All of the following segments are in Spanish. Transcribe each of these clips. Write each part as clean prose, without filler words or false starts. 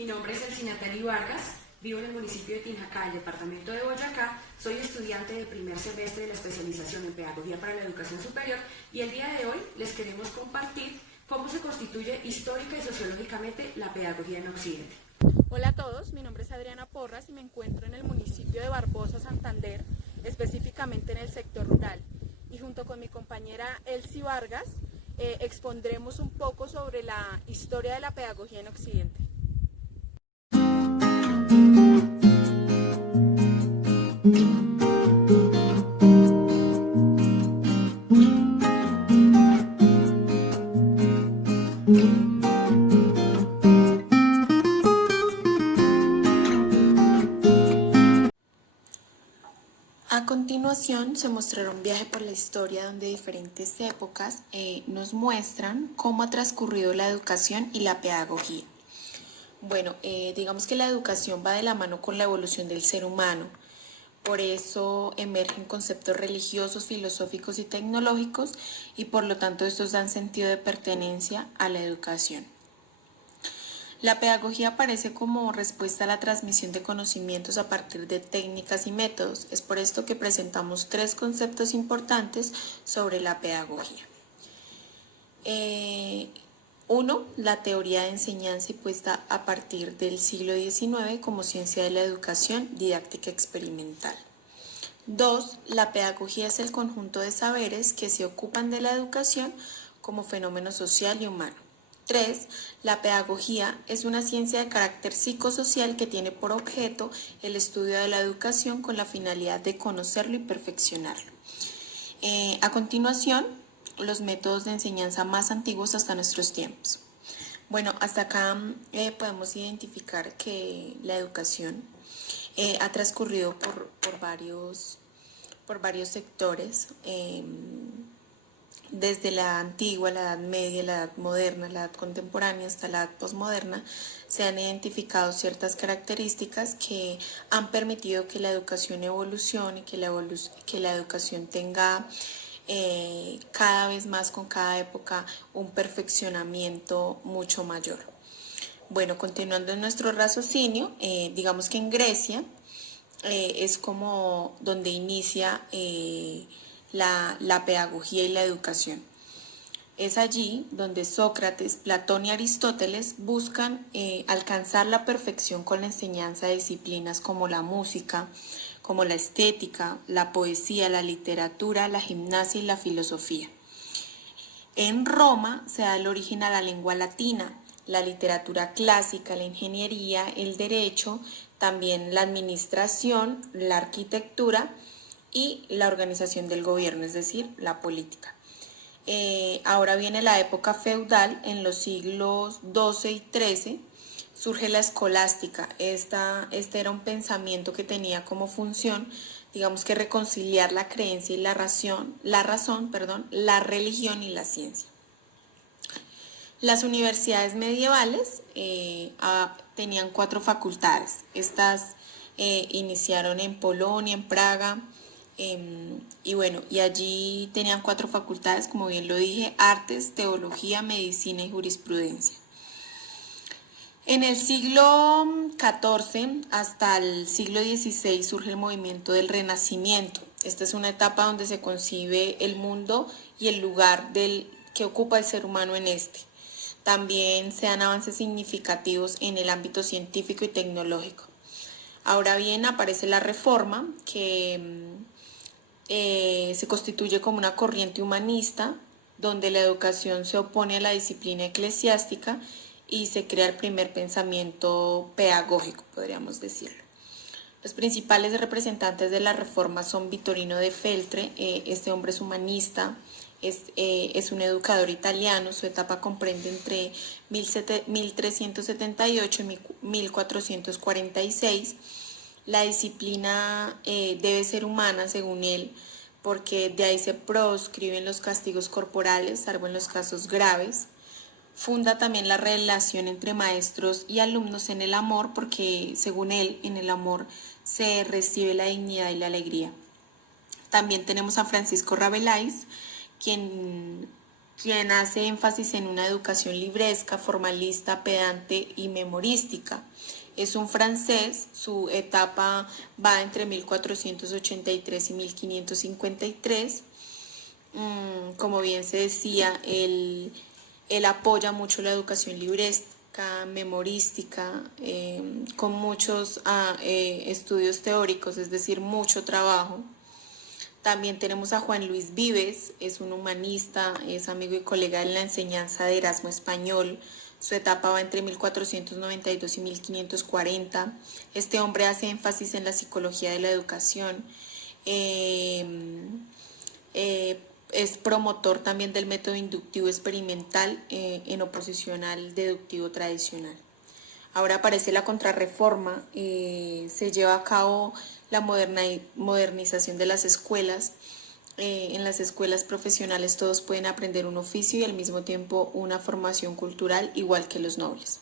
Mi nombre es Elsie Natalie Vargas, vivo en el municipio de Tinjacá, el departamento de Boyacá, soy estudiante de primer semestre de la especialización en Pedagogía para la Educación Superior y el día de hoy les queremos compartir cómo se constituye histórica y sociológicamente la pedagogía en Occidente. Hola a todos, mi nombre es Adriana Porras y me encuentro en el municipio de Barbosa, Santander, específicamente en el sector rural. Y junto con mi compañera Elsie Vargas expondremos un poco sobre la historia de la pedagogía en Occidente. A continuación se mostrará un viaje por la historia donde diferentes épocas nos muestran cómo ha transcurrido la educación y la pedagogía. Bueno, digamos que la educación va de la mano con la evolución del ser humano. Por eso emergen conceptos religiosos, filosóficos y tecnológicos y por lo tanto estos dan sentido de pertenencia a la educación. La pedagogía aparece como respuesta a la transmisión de conocimientos a partir de técnicas y métodos. Es por esto que presentamos tres conceptos importantes sobre la pedagogía. Uno, la teoría de enseñanza impuesta a partir del siglo XIX como ciencia de la educación didáctica experimental. 2. La pedagogía es el conjunto de saberes que se ocupan de la educación como fenómeno social y humano. 3. La pedagogía es una ciencia de carácter psicosocial que tiene por objeto el estudio de la educación con la finalidad de conocerlo y perfeccionarlo. A continuación, los métodos de enseñanza más antiguos hasta nuestros tiempos. Bueno, hasta acá podemos identificar que la educación ha transcurrido por varios sectores, desde la antigua, la edad media, la edad moderna, la edad contemporánea hasta la edad posmoderna. Se han identificado ciertas características que han permitido que la educación evolucione, que la educación tenga cada vez más con cada época un perfeccionamiento mucho mayor. Bueno, continuando en nuestro raciocinio, digamos que en Grecia es como donde inicia la pedagogía y la educación. Es allí donde Sócrates, Platón y Aristóteles buscan alcanzar la perfección con la enseñanza de disciplinas como la música, como la estética, la poesía, la literatura, la gimnasia y la filosofía. En Roma se da el origen a la lengua latina, la literatura clásica, la ingeniería, el derecho, también la administración, la arquitectura y la organización del gobierno, es decir, la política. Ahora viene la época feudal, en los siglos XII y XIII surge la escolástica. Este era un pensamiento que tenía como función, digamos que reconciliar la creencia y la razón, la religión y la ciencia. Las universidades medievales tenían 4 facultades. Estas iniciaron en Polonia, en Praga, y allí tenían 4 facultades, como bien lo dije: artes, teología, medicina y jurisprudencia. En el siglo XIV hasta el siglo XVI surge el movimiento del Renacimiento. Esta es una etapa donde se concibe el mundo y el lugar que ocupa el ser humano en este. También se dan avances significativos en el ámbito científico y tecnológico. Ahora bien, aparece la Reforma, que se constituye como una corriente humanista, donde la educación se opone a la disciplina eclesiástica y se crea el primer pensamiento pedagógico, podríamos decirlo. Los principales representantes de la Reforma son Vittorino de Feltre. Este hombre es humanista, es un educador italiano. Su etapa comprende entre 1378 y 1446. La disciplina debe ser humana, según él, porque de ahí se proscriben los castigos corporales, salvo en los casos graves. Funda también la relación entre maestros y alumnos en el amor, porque según él, en el amor se recibe la dignidad y la alegría. También tenemos a Francisco Rabelais, quien quien hace énfasis en una educación libresca, formalista, pedante y memorística. Es un francés, su etapa va entre 1483 y 1553. Como bien se decía, él apoya mucho la educación libresca, memorística, con muchos estudios teóricos, es decir, mucho trabajo. También tenemos a Juan Luis Vives, es un humanista, es amigo y colega en la enseñanza de Erasmo español. Su etapa va entre 1492 y 1540. Este hombre hace énfasis en la psicología de la educación. Es promotor también del método inductivo experimental en oposición al deductivo tradicional. Ahora aparece la contrarreforma, se lleva a cabo la modernización de las escuelas. En las escuelas profesionales todos pueden aprender un oficio y al mismo tiempo una formación cultural igual que los nobles.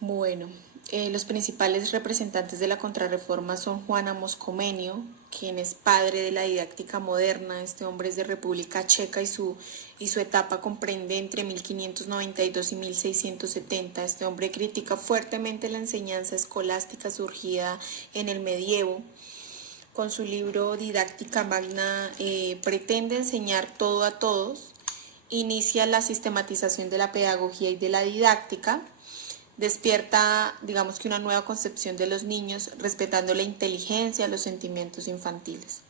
Bueno, los principales representantes de la contrarreforma son Juan Amos Comenio, quien es padre de la didáctica moderna. Este hombre es de República Checa y su etapa comprende entre 1592 y 1670. Este hombre critica fuertemente la enseñanza escolástica surgida en el medievo. Con su libro Didáctica Magna pretende enseñar todo a todos, inicia la sistematización de la pedagogía y de la didáctica, despierta, digamos que una nueva concepción de los niños, respetando la inteligencia, los sentimientos infantiles.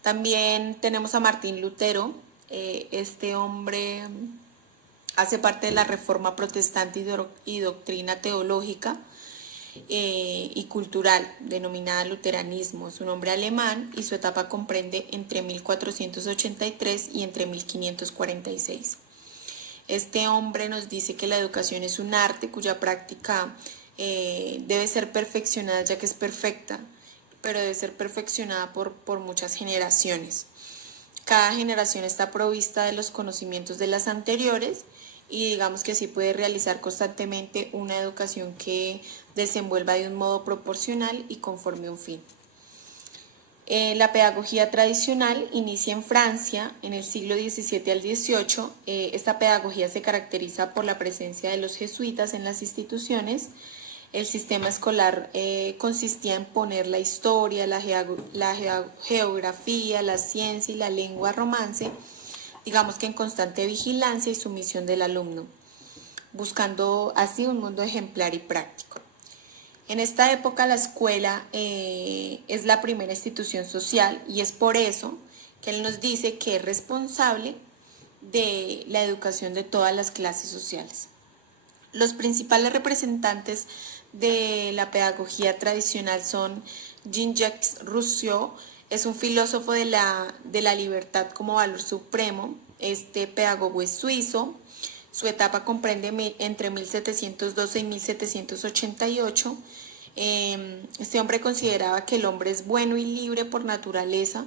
También tenemos a Martín Lutero. Este hombre hace parte de la Reforma Protestante y doctrina teológica y cultural, denominada luteranismo. Es un hombre alemán y su etapa comprende entre 1483 y entre 1546. Este hombre nos dice que la educación es un arte cuya práctica debe ser perfeccionada, ya que es perfecta, pero debe ser perfeccionada por muchas generaciones. Cada generación está provista de los conocimientos de las anteriores y digamos que así puede realizar constantemente una educación que desenvuelva de un modo proporcional y conforme a un fin. La pedagogía tradicional inicia en Francia en el siglo XVII al XVIII. Esta pedagogía se caracteriza por la presencia de los jesuitas en las instituciones. El sistema escolar consistía en poner la historia, la geografía, la ciencia y la lengua a romance, digamos que en constante vigilancia y sumisión del alumno, buscando así un mundo ejemplar y práctico. En esta época la escuela es la primera institución social y es por eso que él nos dice que es responsable de la educación de todas las clases sociales. Los principales representantes de la pedagogía tradicional son Jean-Jacques Rousseau, es un filósofo de la libertad como valor supremo. Este pedagogo es suizo. Su etapa comprende entre 1712 y 1788. Este hombre consideraba que el hombre es bueno y libre por naturaleza,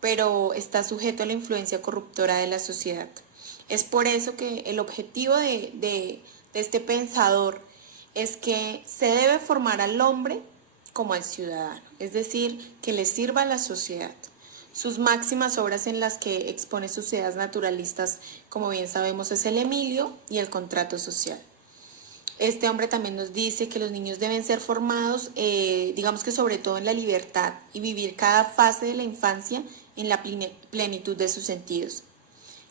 pero está sujeto a la influencia corruptora de la sociedad. Es por eso que el objetivo de este pensador es que se debe formar al hombre como al ciudadano, es decir, que le sirva a la sociedad. Sus máximas obras en las que expone sus ideas naturalistas, como bien sabemos, es el Emilio y el contrato social. Este hombre también nos dice que los niños deben ser formados, digamos que sobre todo en la libertad y vivir cada fase de la infancia en la plenitud de sus sentidos.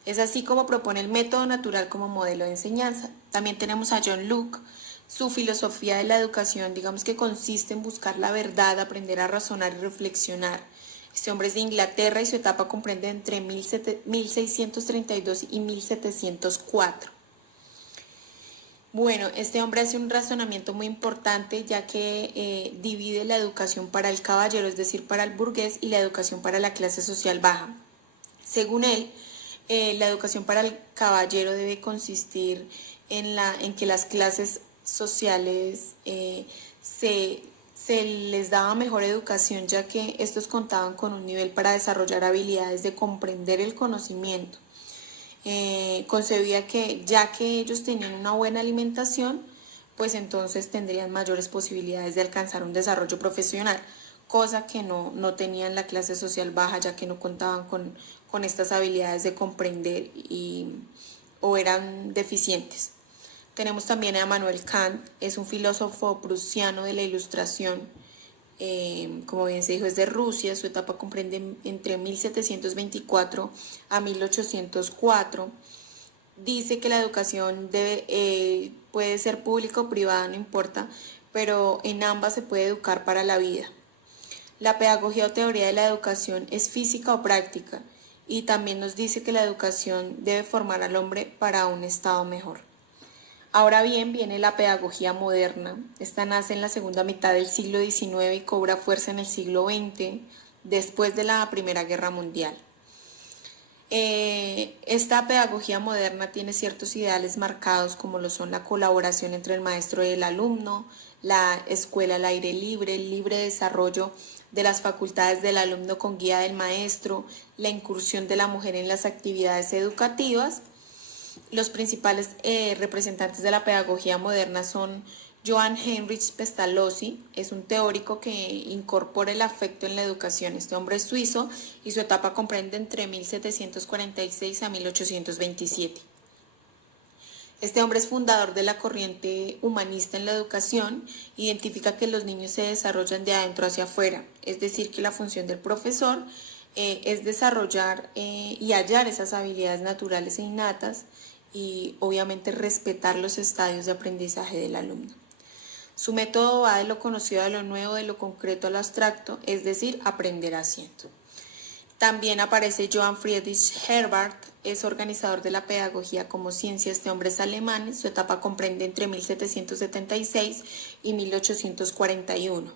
Es así como propone el método natural como modelo de enseñanza. También tenemos a John Locke. Su filosofía de la educación, digamos que consiste en buscar la verdad, aprender a razonar y reflexionar. Este hombre es de Inglaterra y su etapa comprende entre 1632 y 1704. Bueno, este hombre hace un razonamiento muy importante, ya que divide la educación para el caballero, es decir, para el burgués, y la educación para la clase social baja. Según él, la educación para el caballero debe consistir en que las clases sociales se les daba mejor educación, ya que estos contaban con un nivel para desarrollar habilidades de comprender el conocimiento. Concebía que ya que ellos tenían una buena alimentación, pues entonces tendrían mayores posibilidades de alcanzar un desarrollo profesional, cosa que no tenían la clase social baja, ya que no contaban con con estas habilidades de comprender o eran deficientes. Tenemos también a Immanuel Kant, es un filósofo prusiano de la Ilustración, como bien se dijo, es de Rusia, su etapa comprende entre 1724 a 1804. Dice que la educación puede ser pública o privada, no importa, pero en ambas se puede educar para la vida. La pedagogía o teoría de la educación es física o práctica, y también nos dice que la educación debe formar al hombre para un estado mejor. Ahora bien, viene la pedagogía moderna. Esta nace en la segunda mitad del siglo XIX y cobra fuerza en el siglo XX, después de la Primera Guerra Mundial. Esta pedagogía moderna tiene ciertos ideales marcados, como lo son la colaboración entre el maestro y el alumno, la escuela al aire libre, el libre desarrollo de las facultades del alumno con guía del maestro, la incursión de la mujer en las actividades educativas. Los principales representantes de la pedagogía moderna son Johann Heinrich Pestalozzi, es un teórico que incorpora el afecto en la educación. Este hombre es suizo y su etapa comprende entre 1746 a 1827. Este hombre es fundador de la corriente humanista en la educación, identifica que los niños se desarrollan de adentro hacia afuera, es decir, que la función del profesor es desarrollar y hallar esas habilidades naturales e innatas y obviamente respetar los estadios de aprendizaje del alumno. Su método va de lo conocido a lo nuevo, de lo concreto a lo abstracto, es decir, aprender haciendo. También aparece Johann Friedrich Herbart, es organizador de la pedagogía como ciencia. Este hombre es alemán, su etapa comprende entre 1776 y 1841.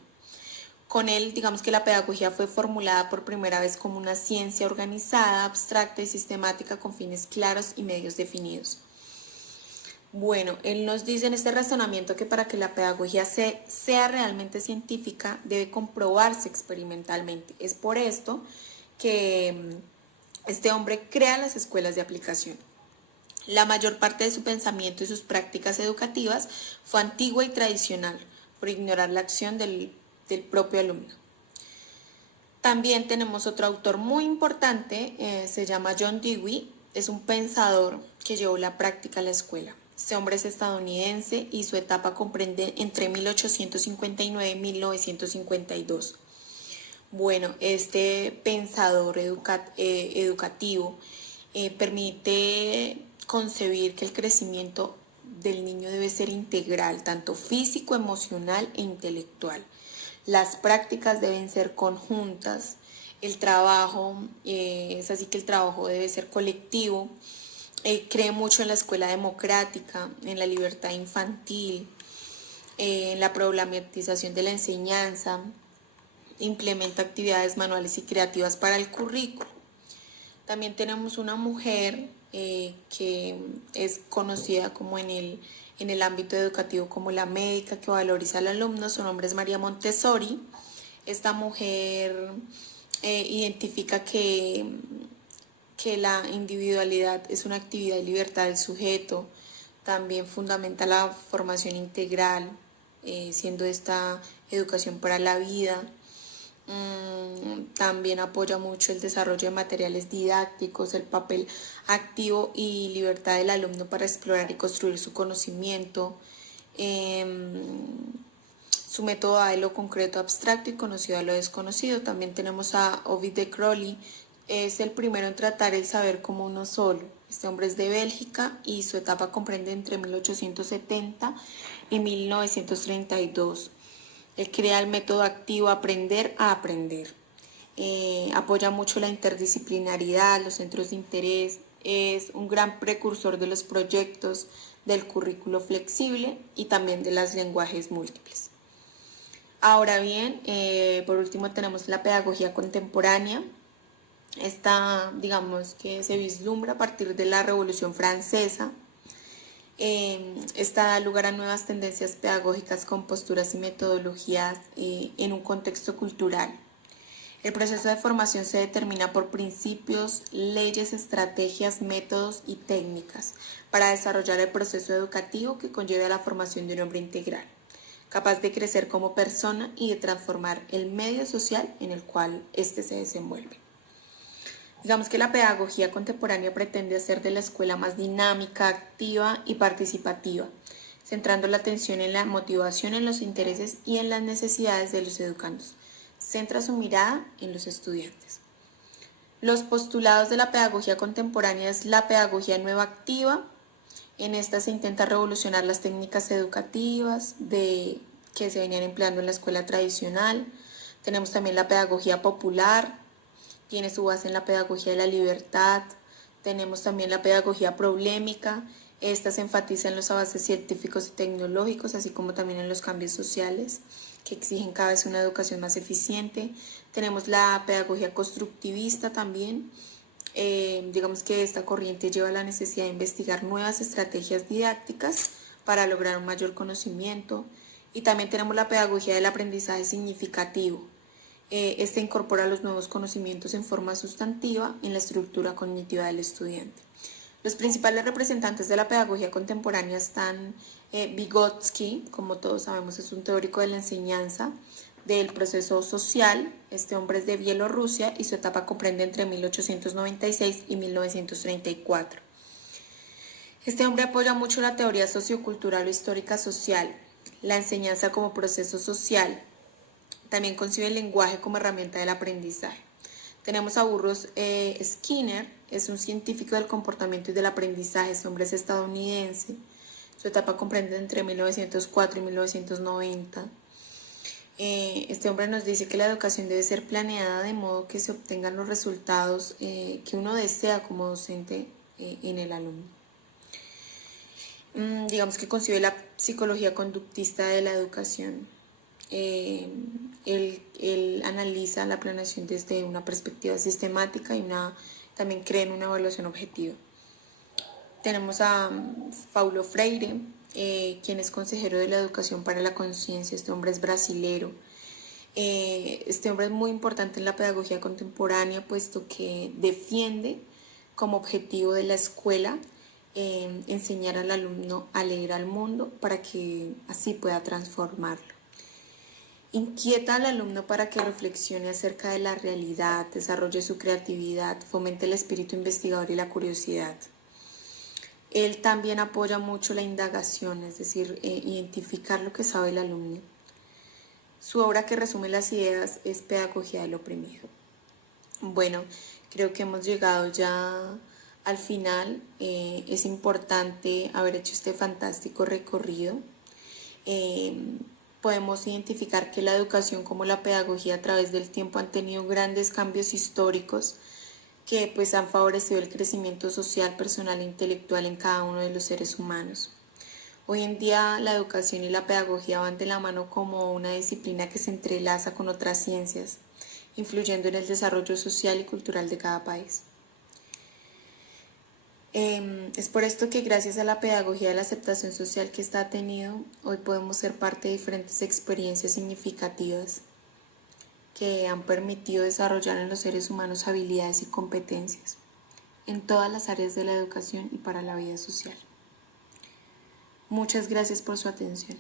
Con él, digamos que la pedagogía fue formulada por primera vez como una ciencia organizada, abstracta y sistemática con fines claros y medios definidos. Bueno, él nos dice en este razonamiento que para que la pedagogía sea realmente científica debe comprobarse experimentalmente. Es por esto que este hombre crea las escuelas de aplicación. La mayor parte de su pensamiento y sus prácticas educativas fue antigua y tradicional, por ignorar la acción del propio alumno. También tenemos otro autor muy importante, se llama John Dewey, es un pensador que llevó la práctica a la escuela. Este hombre es estadounidense y su etapa comprende entre 1859 y 1952. Bueno, este pensador educativo permite concebir que el crecimiento del niño debe ser integral, tanto físico, emocional e intelectual. Las prácticas deben ser conjuntas, el trabajo, es así que el trabajo debe ser colectivo. Cree mucho en la escuela democrática, en la libertad infantil, en la problematización de la enseñanza, implementa actividades manuales y creativas para el currículo. También tenemos una mujer que es conocida como en el ámbito educativo como la médica que valoriza al alumno. Su nombre es María Montessori. Esta mujer identifica que la individualidad es una actividad y libertad del sujeto. También fundamenta la formación integral, siendo esta educación para la vida. También apoya mucho el desarrollo de materiales didácticos, el papel activo y libertad del alumno para explorar y construir su conocimiento. Su método va de lo concreto a abstracto y conocido a lo desconocido. También tenemos a Ovid de Crowley, es el primero en tratar el saber como uno solo. Este hombre es de Bélgica y su etapa comprende entre 1870 y 1932. Él crea el método activo aprender a aprender. Apoya mucho la interdisciplinaridad, los centros de interés, es un gran precursor de los proyectos, del currículo flexible y también de los lenguajes múltiples. Ahora bien, por último tenemos la pedagogía contemporánea. Esta, digamos que se vislumbra a partir de la Revolución Francesa. Esta da lugar a nuevas tendencias pedagógicas con posturas y metodologías en un contexto cultural. El proceso de formación se determina por principios, leyes, estrategias, métodos y técnicas para desarrollar el proceso educativo que conlleve a la formación de un hombre integral, capaz de crecer como persona y de transformar el medio social en el cual éste se desenvuelve. Digamos que la pedagogía contemporánea pretende hacer de la escuela más dinámica, activa y participativa, centrando la atención en la motivación, en los intereses y en las necesidades de los educandos. Centra su mirada en los estudiantes. Los postulados de la pedagogía contemporánea es la pedagogía nueva activa. En esta se intenta revolucionar las técnicas educativas que se venían empleando en la escuela tradicional. Tenemos también la pedagogía popular, tiene su base en la pedagogía de la libertad. Tenemos también la pedagogía problemática. Esta se enfatiza en los avances científicos y tecnológicos, así como también en los cambios sociales que exigen cada vez una educación más eficiente. Tenemos la pedagogía constructivista también. Digamos que esta corriente lleva a la necesidad de investigar nuevas estrategias didácticas para lograr un mayor conocimiento. Y también tenemos la pedagogía del aprendizaje significativo. Esta incorpora los nuevos conocimientos en forma sustantiva en la estructura cognitiva del estudiante. Los principales representantes de la pedagogía contemporánea están Vygotsky, como todos sabemos es un teórico de la enseñanza del proceso social. Este hombre es de Bielorrusia y su etapa comprende entre 1896 y 1934. Este hombre apoya mucho la teoría sociocultural o histórica social, la enseñanza como proceso social. También concibe el lenguaje como herramienta del aprendizaje. Tenemos a Burroughs Skinner, es un científico del comportamiento y del aprendizaje. Este hombre es estadounidense. Su etapa comprende entre 1904 y 1990. Este hombre nos dice que la educación debe ser planeada de modo que se obtengan los resultados que uno desea como docente en el alumno. Digamos que concibe la psicología conductista de la educación. Él analiza la planeación desde una perspectiva sistemática y también cree en una evaluación objetiva. Tenemos a Paulo Freire, quien es consejero de la educación para la conciencia. Este hombre es brasilero. Este hombre es muy importante en la pedagogía contemporánea, puesto que defiende como objetivo de la escuela enseñar al alumno a leer al mundo para que así pueda transformarlo. Inquieta al alumno para que reflexione acerca de la realidad, desarrolle su creatividad, fomente el espíritu investigador y la curiosidad. Él también apoya mucho la indagación, es decir, identificar lo que sabe el alumno. Su obra que resume las ideas es Pedagogía del oprimido. Bueno, creo que hemos llegado ya al final. Es importante haber hecho este fantástico recorrido. Podemos identificar que la educación como la pedagogía a través del tiempo han tenido grandes cambios históricos que pues han favorecido el crecimiento social, personal e intelectual en cada uno de los seres humanos. Hoy en día la educación y la pedagogía van de la mano como una disciplina que se entrelaza con otras ciencias, influyendo en el desarrollo social y cultural de cada país. Es por esto que gracias a la pedagogía de la aceptación social que esta ha tenido, hoy podemos ser parte de diferentes experiencias significativas que han permitido desarrollar en los seres humanos habilidades y competencias en todas las áreas de la educación y para la vida social. Muchas gracias por su atención.